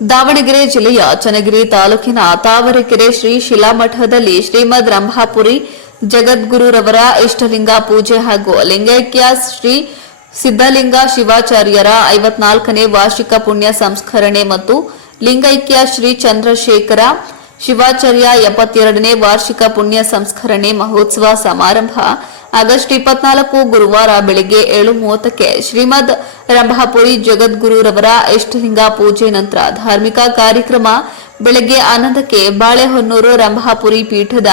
ದಾವಣಗೆರೆ ಜಿಲ್ಲೆಯ ಚನ್ನಗಿರಿ ತಾಲೂಕಿನ ತಾವರೆಕೆರೆ ಶ್ರೀ ಶಿಲಾಮಠದಲ್ಲಿ ಶ್ರೀಮದ್ ರಂಭಾಪುರಿ ಜಗದ್ಗುರುರವರ ಇಷ್ಟಲಿಂಗ ಪೂಜೆ ಹಾಗೂ ಲಿಂಗೈಕ್ಯ ಶ್ರೀ ಸಿದ್ದಲಿಂಗ ಶಿವಾಚಾರ್ಯರ ಐವತ್ನಾಲ್ಕನೇ ವಾರ್ಷಿಕ ಪುಣ್ಯ ಸಂಸ್ಕರಣೆ ಮತ್ತು ಲಿಂಗೈಕ್ಯ ಶ್ರೀ ಚಂದ್ರಶೇಖರ ಶಿವಾಚಾರ್ಯ ಎಪ್ಪತ್ತೆರಡನೇ ವಾರ್ಷಿಕ ಪುಣ್ಯ ಸಂಸ್ಕರಣೆ ಮಹೋತ್ಸವ ಸಮಾರಂಭ. ಆಗಸ್ಟ್ ಇಪ್ಪತ್ನಾಲ್ಕು ಗುರುವಾರ ಬೆಳಗ್ಗೆ ಏಳು ಮೂವತ್ತಕ್ಕೆ ಶ್ರೀಮದ್ ರಂಭಾಪುರಿ ಜಗದ್ಗುರುರವರ ಇಷ್ಟಲಿಂಗ ಪೂಜೆ ನಂತರ ಧಾರ್ಮಿಕ ಕಾರ್ಯಕ್ರಮ. ಬೆಳಗ್ಗೆ ಆನಂದಕ್ಕೆ ಬಾಳೆಹೊನ್ನೂರು ರಂಭಾಪುರಿ ಪೀಠದ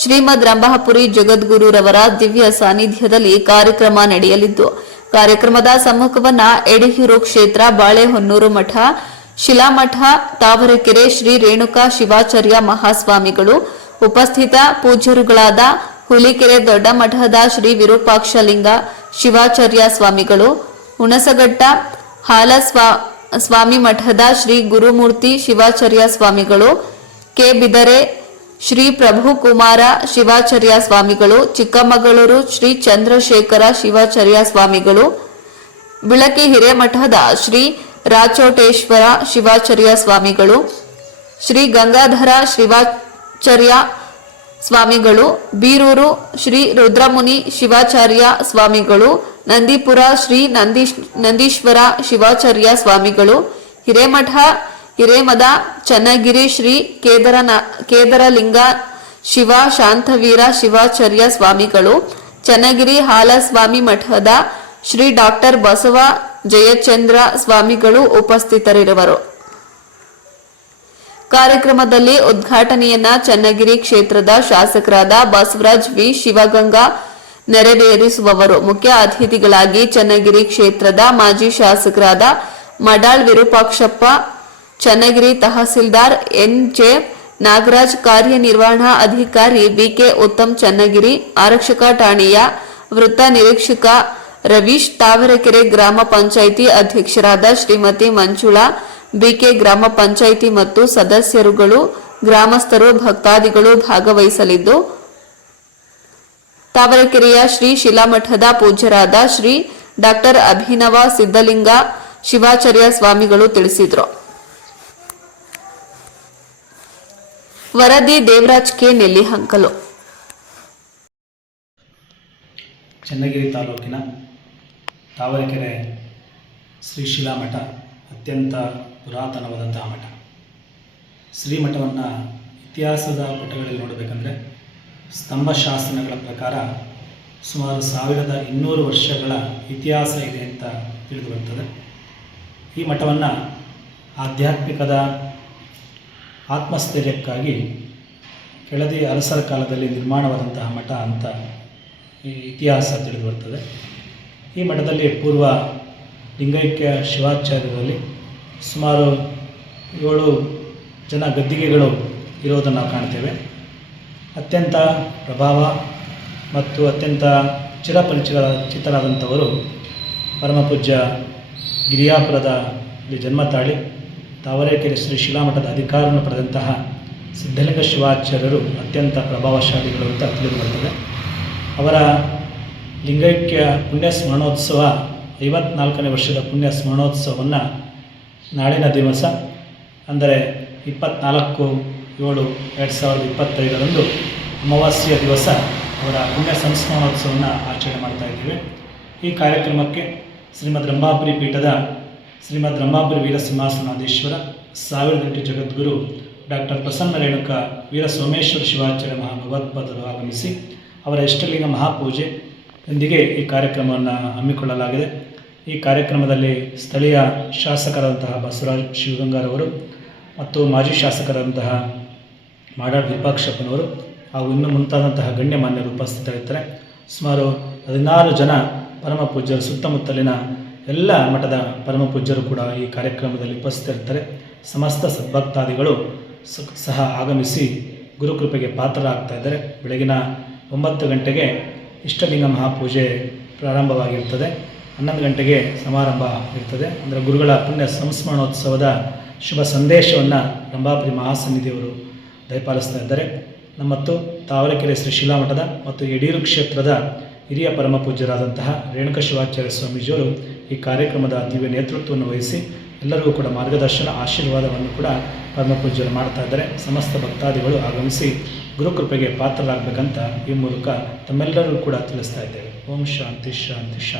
ಶ್ರೀಮದ್ ರಂಭಾಪುರಿ ಜಗದ್ಗುರುರವರ ದಿವ್ಯ ಸಾನ್ನಿಧ್ಯದಲ್ಲಿ ಕಾರ್ಯಕ್ರಮ ನಡೆಯಲಿದ್ದು, ಕಾರ್ಯಕ್ರಮದ ಸಮ್ಮುಖವನ್ನ ಎಡೆಯೂರು ಕ್ಷೇತ್ರ ಬಾಳೆಹೊನ್ನೂರು ಮಠ ಶಿಲಾಮಠ, ತಾವರೆಕೆರೆ, ಶ್ರೀ ರೇಣುಕಾ ಶಿವಾಚಾರ್ಯ ಮಹಾಸ್ವಾಮಿಗಳು, ಉಪಸ್ಥಿತ ಪೂಜ್ಯರುಗಳಾದ ಹುಲಿಕೆರೆ ದೊಡ್ಡ ಮಠದ ಶ್ರೀ ವಿರೂಪಾಕ್ಷಲಿಂಗ ಶಿವಾಚಾರ್ಯ ಸ್ವಾಮಿಗಳು, ಹುಣಸಘಟ್ಟ ಹಾಲ ಸ್ವಾ- ಸ್ವಾಮಿ ಮಠದ ಶ್ರೀ ಗುರುಮೂರ್ತಿ ಶಿವಾಚಾರ್ಯ ಸ್ವಾಮಿಗಳು, ಕೆ. ಬಿದರೆ, ಶ್ರೀ ಪ್ರಭು ಕುಮಾರ ಶಿವಾಚಾರ್ಯ ಸ್ವಾಮಿಗಳು, ಚಿಕ್ಕಮಗಳೂರು ಶ್ರೀ ಚಂದ್ರಶೇಖರ ಶಿವಾಚಾರ್ಯ ಸ್ವಾಮಿಗಳು ಬಿಳಕಿ ಹಿರೇಮಠದ ಶ್ರೀ ರಾಚೋಟೇಶ್ವರ ಶಿವಾಚಾರ್ಯ ಸ್ವಾಮಿಗಳು, ಶ್ರೀ ಗಂಗಾಧರ ಶಿವಾಚಾರ್ಯ ಸ್ವಾಮಿಗಳು, ಬೀರೂರು ಶ್ರೀ ರುದ್ರಮುನಿ ಶಿವಾಚಾರ್ಯ ಸ್ವಾಮಿಗಳು, ನಂದಿಪುರ ಶ್ರೀ ನಂದೀಶ್, ನಂದೀಶ್ವರ ಶಿವಾಚಾರ್ಯ ಸ್ವಾಮಿಗಳು, ಹಿರೇಮಠ, ಹಿರೇಮದ, ಚನ್ನಗಿರಿ ಶ್ರೀ ಕೇದರ ಕೇದರಲಿಂಗ ಶಿವ, ಶಾಂತವೀರ ಶಿವಾಚಾರ್ಯ ಸ್ವಾಮಿಗಳು, ಚನ್ನಗಿರಿ ಹಾಲಸ್ವಾಮಿ ಮಠದ ಶ್ರೀ ಡಾಕ್ಟರ್ ಬಸವ ಜಯಚಂದ್ರ ಸ್ವಾಮಿಗಳು ಉಪಸ್ಥಿತರಿರುವರು. ಕಾರ್ಯಕ್ರಮದಲ್ಲಿ ಉದ್ಘಾಟನೆಯನ್ನ ಚನ್ನಗಿರಿ ಕ್ಷೇತ್ರದ ಶಾಸಕರಾದ ಬಸವರಾಜ್ ವಿ. ಶಿವಗಂಗಾ ನೆರವೇರಿಸುವವರು. ಮುಖ್ಯ ಅತಿಥಿಗಳಾಗಿ ಚನ್ನಗಿರಿ ಕ್ಷೇತ್ರದ ಮಾಜಿ ಶಾಸಕರಾದ ಮಡಾಳ್ ವಿರೂಪಾಕ್ಷಪ್ಪ, ಚನ್ನಗಿರಿ ತಹಸೀಲ್ದಾರ್ ಎನ್. ಜೆ. ನಾಗರಾಜ್, ಕಾರ್ಯನಿರ್ವಹಣಾ ಅಧಿಕಾರಿ ಬಿಕೆ ಉತ್ತಮ್, ಚನ್ನಗಿರಿ ಆರಕ್ಷಕ ಠಾಣೆಯ ವೃತ್ತ ನಿರೀಕ್ಷಕ ರವೀಶ್ ತಾವರೆಕೆರೆ ಗ್ರಾಮ ಪಂಚಾಯಿತಿ ಅಧ್ಯಕ್ಷರಾದ ಶ್ರೀಮತಿ ಮಂಜುಳಾ, ಬಿಕೆ ಗ್ರಾಮ ಪಂಚಾಯಿತಿ ಮತ್ತು ಸದಸ್ಯರುಗಳು, ಗ್ರಾಮಸ್ಥರು, ಭಕ್ತಾದಿಗಳು ಭಾಗವಹಿಸಲಿದ್ದು, ತಾವರೆಕೆರೆಯ ಶ್ರೀ ಶಿಲಾಮಠದ ಪೂಜ್ಯರಾದ ಶ್ರೀ ಡಾಕ್ಟರ್ ಅಭಿನವ ಸಿದ್ದಲಿಂಗ ಶಿವಾಚಾರ್ಯ ಸ್ವಾಮಿಗಳು ತಿಳಿಸಿದರು. ವರದಿ ದೇವರಾಜ್ ಕೆ. ನೆಲ್ಲಿಹಂಕಲು. ಚನ್ನಗಿರಿ ತಾಲೂಕಿನ ತಾವರೆಕೆರೆ ಶ್ರೀಶಿಲಾ ಮಠ ಅತ್ಯಂತ ಪುರಾತನವಾದಂತಹ ಮಠ. ಶ್ರೀ ಮಠವನ್ನು ಇತಿಹಾಸದ ಪುಟಗಳಲ್ಲಿ ನೋಡಬೇಕಂದ್ರೆ ಸ್ತಂಭ ಶಾಸನಗಳ ಪ್ರಕಾರ ಸುಮಾರು ಸಾವಿರದ ಇನ್ನೂರು ವರ್ಷಗಳ ಇತಿಹಾಸ ಇದೆ ಅಂತ ತಿಳಿದು ಬರ್ತದೆ. ಈ ಮಠವನ್ನು ಆಧ್ಯಾತ್ಮಿಕದ ಆತ್ಮಸ್ಥೈರ್ಯಕ್ಕಾಗಿ ಕೆಳದಿ ಅರಸರ ಕಾಲದಲ್ಲಿ ನಿರ್ಮಾಣವಾದಂತಹ ಮಠ ಅಂತ ಈ ಇತಿಹಾಸ ತಿಳಿದು ಬರ್ತದೆ. ಈ ಮಠದಲ್ಲಿ ಪೂರ್ವ ಲಿಂಗೈಕ್ಯ ಶಿವಾಚಾರ್ಯರಲ್ಲಿ ಸುಮಾರು ಏಳು ಜನ ಗದ್ದಿಗೆಗಳು ಇರೋದನ್ನು ನಾವು ಕಾಣ್ತೇವೆ. ಅತ್ಯಂತ ಪ್ರಭಾವ ಮತ್ತು ಅತ್ಯಂತ ಚಿರಪರಿಚಿತ ಚಿತ್ತರಾದಂಥವರು ಪರಮಪೂಜ್ಯ ಗಿರಿಯಾಪುರದ ಜನ್ಮ ತಾಳಿ, ತಾವರೆಕೆರೆ ಶ್ರೀ ಶಿಲಾಮಠದ ಅಧಿಕಾರವನ್ನು ಪಡೆದಂತಹ ಸಿದ್ಧಲಿಂಗ ಶಿವಾಚಾರ್ಯರು ಅತ್ಯಂತ ಪ್ರಭಾವಶಾಲಿಗಳು ಅಂತ ತಿಳಿದು ಬರ್ತದೆ ಅವರ ಲಿಂಗೈಕ್ಯ ಪುಣ್ಯ ಸ್ಮರಣೋತ್ಸವ, ಐವತ್ನಾಲ್ಕನೇ ವರ್ಷದ ಪುಣ್ಯ ಸ್ಮರಣೋತ್ಸವವನ್ನು ನಾಳಿನ ದಿವಸ, ಅಂದರೆ ಇಪ್ಪತ್ನಾಲ್ಕು ಏಳು ಎರಡು ಸಾವಿರದ ಇಪ್ಪತ್ತೈದರಂದು ಅಮಾವಾಸ್ಯ ದಿವಸ ಅವರ ಪುಣ್ಯ ಸಂಸ್ಮರಣೋತ್ಸವವನ್ನು ಆಚರಣೆ ಮಾಡ್ತಾ ಇದ್ದೀವಿ. ಈ ಕಾರ್ಯಕ್ರಮಕ್ಕೆ ಶ್ರೀಮದ್ ರಂಭಾಪುರಿ ಪೀಠದ ಶ್ರೀಮದ್ ರಂಭಾಪುರಿ ಸಾವಿರದ ಎಂಟು ಜಗದ್ಗುರು ಡಾಕ್ಟರ್ ಪ್ರಸನ್ನ ರೇಣುಕ, ವೀರ ಸೋಮೇಶ್ವರ ಶಿವಾಚಾರ್ಯ ಮಹಾಭಗವತ್ಪಾದರು ಆಗಮಿಸಿ ಅವರ ಇಷ್ಟಲಿಂಗ ಮಹಾಪೂಜೆ ಯೊಂದಿಗೆ ಈ ಕಾರ್ಯಕ್ರಮವನ್ನು ಹಮ್ಮಿಕೊಳ್ಳಲಾಗಿದೆ. ಈ ಕಾರ್ಯಕ್ರಮದಲ್ಲಿ ಸ್ಥಳೀಯ ಶಾಸಕರಾದಂತಹ ಬಸವರಾಜ್ ಶಿವಗಂಗಾರವರು ಮತ್ತು ಮಾಜಿ ಶಾಸಕರಾದಂತಹ ಮಾಡಾಳ್ ವಿಪಾಕ್ಷಪ್ಪನವರು ಹಾಗೂ ಇನ್ನೂ ಮುಂತಾದಂತಹ ಗಣ್ಯಮಾನ್ಯರು ಉಪಸ್ಥಿತರಿರ್ತಾರೆ ಸುಮಾರು ಹದಿನಾರು ಜನ ಪರಮ ಪೂಜ್ಯರು, ಸುತ್ತಮುತ್ತಲಿನ ಎಲ್ಲ ಮಠದ ಪರಮ ಪೂಜ್ಯರು ಕೂಡ ಈ ಕಾರ್ಯಕ್ರಮದಲ್ಲಿ ಉಪಸ್ಥಿತರಿರ್ತಾರೆ ಸಮಸ್ತ ಸದ್ಭಕ್ತಾದಿಗಳು ಸಹ ಆಗಮಿಸಿ ಗುರುಕೃಪೆಗೆ ಪಾತ್ರರಾಗ್ತಾ ಇದ್ದಾರೆ. ಬೆಳಗಿನ ಒಂಬತ್ತು ಗಂಟೆಗೆ ಇಷ್ಟಲಿಂಗ ಮಹಾಪೂಜೆ ಪ್ರಾರಂಭವಾಗಿರ್ತದೆ. ಹನ್ನೊಂದು ಗಂಟೆಗೆ ಸಮಾರಂಭ ಇರ್ತದೆ. ಅಂದರೆ ಗುರುಗಳ ಪುಣ್ಯ ಸಂಸ್ಮರಣೋತ್ಸವದ ಶುಭ ಸಂದೇಶವನ್ನು ರಂಭಾಪುರಿ ಮಹಾಸನ್ನಿಧಿಯವರು ದಯಪಾಲಿಸ್ತಾ ಇದ್ದಾರೆ. ಮತ್ತು ತಾವರೆಕೆರೆ ಶ್ರೀ ಶಿಲಾಮಠದ ಮತ್ತು ಯಡಿಯೂರು ಕ್ಷೇತ್ರದ ಹಿರಿಯ ಪರಮ ಪೂಜ್ಯರಾದಂತಹ ರೇಣುಕ ಶಿವಾಚಾರ್ಯ ಸ್ವಾಮೀಜಿಯವರು ಈ ಕಾರ್ಯಕ್ರಮದ ದಿವ್ಯ ನೇತೃತ್ವವನ್ನು ವಹಿಸಿ ಎಲ್ಲರಿಗೂ ಕೂಡ ಮಾರ್ಗದರ್ಶನ, ಆಶೀರ್ವಾದವನ್ನು ಕೂಡ ಪರಮಪೂಜ್ಯರು ಮಾಡ್ತಾ ಇದ್ದಾರೆ. ಸಮಸ್ತ ಭಕ್ತಾದಿಗಳು ಆಗಮಿಸಿ ಗುರುಕೃಪೆಗೆ ಪಾತ್ರರಾಗಬೇಕಂತ ಈ ಮೂಲಕ ತಮ್ಮೆಲ್ಲರೂ ಕೂಡ ತಿಳಿಸ್ತಾ ಇದ್ದೇವೆ. ಓಂ ಶಾಂತಿ ಶಾಂತಿ ಶಾಂತಿ.